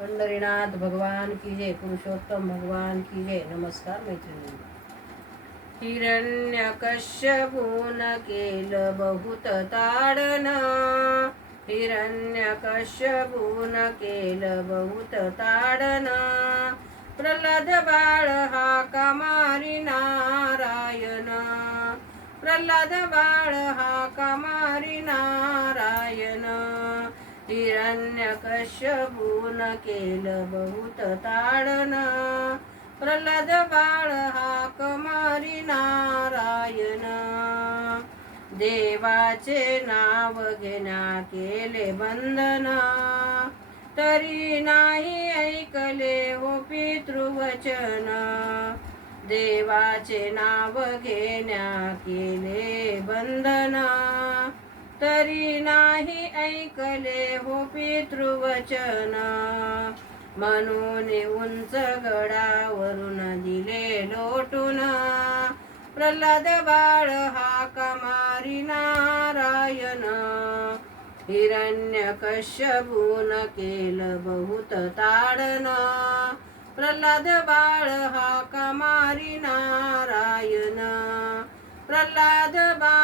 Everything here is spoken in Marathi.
पंढरीनाथ भगवान की जय, पुरुषोत्तम भगवान की जय। नमस्कार मैत्रिणी। हिरण्यकश्यपून केलं बहुत ताडन, हिरण्यकश्यपून केलं बहुत ताडन, प्रल्हाद बाळ हाका मारी नारायण, प्रल्हाद बाळ हाका मारी नारायण, हिरण्यकश्यपून केलं बहुत ताडन, प्रल्हाद बाळ हाक मारी नारायण, देवाचे नाव घेण्या केले बंधन, तरी नाही ऐकले हो पितृवचन, देवाचे नाव घेण्या केले बंधन, तरी नाही ऐकले हो पितृवचन, म्हणून उंच गडावरून दिले लोटून, प्रल्हाद बाळ हाका मारी नारायण, हिरण्यकश्यपून केलं बहुत ताडन, प्रल्हाद बाळ हाका मारी नारायण, प्रल्हाद बाळ